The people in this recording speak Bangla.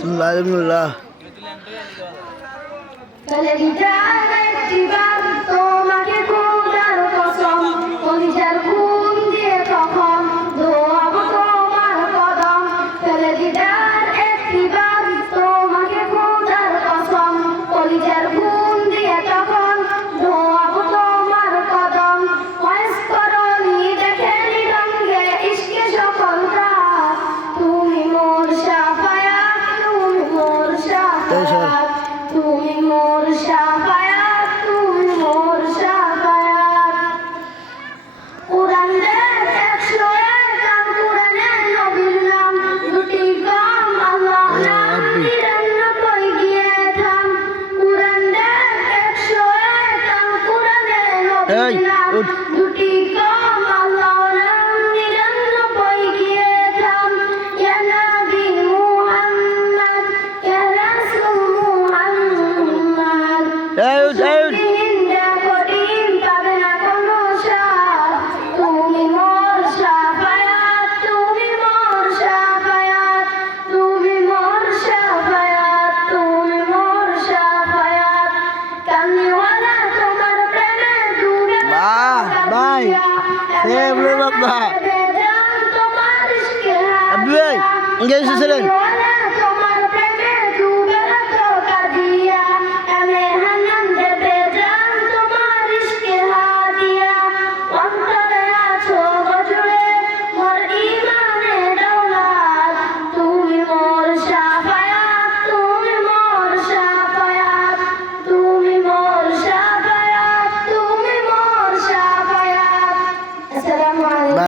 আলহামদুলিল্লাহ। তোমাকে খোদার কসম কলিজার খুন দিয়ে তখন ধোয়াবো তোমার কদম ফেলে দিদার একটিবার তোমাকে খোদার কসম কলিজার খুন দিয়ে তখন ধোয়াবো তোমার কদম ওয়াইস করনি দেখে নিরঙ্গে ইশকে সকল রাত তুমি মোর শাফায়াত তুমি মোর শাফায়াত তুমি মোর শাফায়াত তুমি মোর শাফায়াত কুরআনের 101 আর কুরআনের নবীর নাম দুটি কম আল্লাহ নাম 99 গিয়ে থাম কুরআনের 101 আর কুরআনের নবীর নাম দুটি কম আল্লাহ নাম 99 গিয়ে থাম ইয়া নবী মুহাম্মদ ইয়া রাসূল মুহাম্মদ হিন্দা কঠিন পাবে না কোনো সাথ তুমি মোর শাফায়াত তুমি মোর শাফায়াত তুমি মোর শাফায়াত তুমি মোর শাফায়াত কামলিওয়ালা তোমার প্রেমে ডুবে বাহ ভাই এ বলো বাবা তোমার ইশকে আব্দুল ভাই ইংরেজি ছিলেন